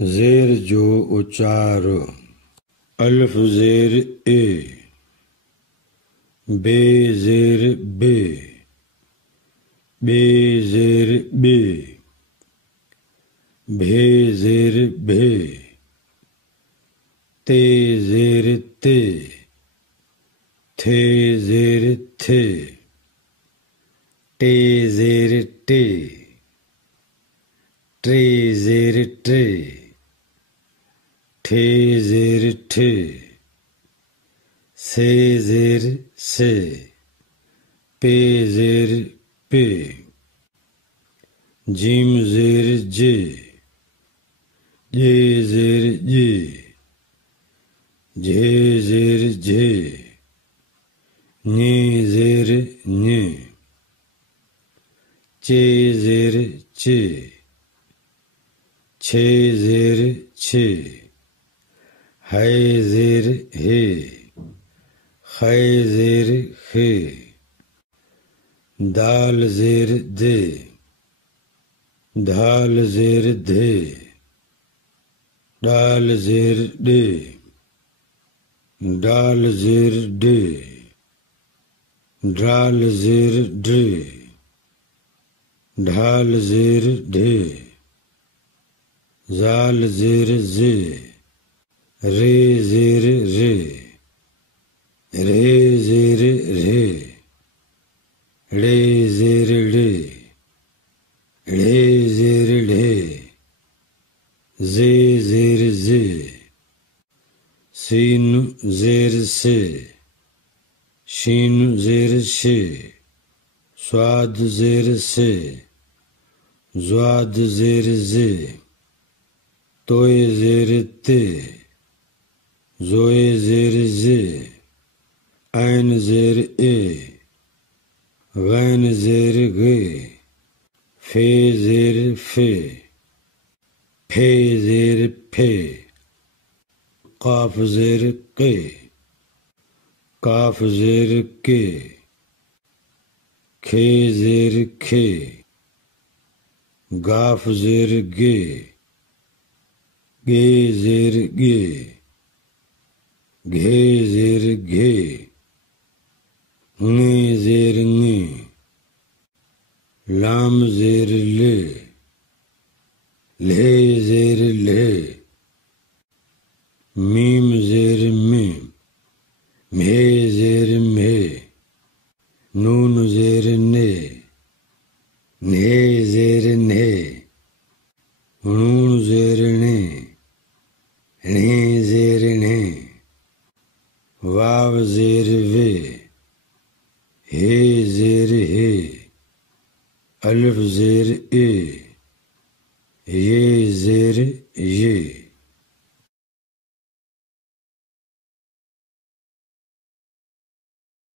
जेर जो उचार अल्फ जेर ए, बे जेर बे, बे जेर बे, भे जेर भे, ते जेर ते, थे जेर थे, टे जेर टे, ट्रे जेर ट्रे, ठे जेर ठे, से जेर से, पे जेर पे, जिम जेर जे, जे जेर जे, झे जेर झे, ञे जेर ञे, चे जेर चे, छे जेर छे, है जेर हे, खे जेर खे, दाल जेर दे, धाल जेर धे, डाल जेर डे, डाल जेर डे, ड्राल जेर ड्रे, ढाल जेर ढे, जाल जेर जे, रे जेर रे, रे जेर रे, ड़े जेर ड़े, ढ़े जेर ढे, जे जेर जे, सीन जेर से, शीन जेर शे, स्वाद जेर से, ज्वाद जेर जे, तोय जेर ते, जोए जेर जे, ऐन जेर ए, गैन जेर गे, फे जेर फे, फे जेर फे, काफ जेर के, काफ जेर के, खे जेर खे, गाफ जेर गे, गे जेर गे, घे जेर घे, ङे जेर ङे, लाम जेर ले, ले जेर ले, मीम जेर मीम, म्हे जेर म्हे, नून जेर ने, न्हे जेर न्हे, नून जेर ने, ण्हे जेर ण्हे, वाव जेर वे, हे जेर हे, अल्फ जेर ए, ये जेर ये।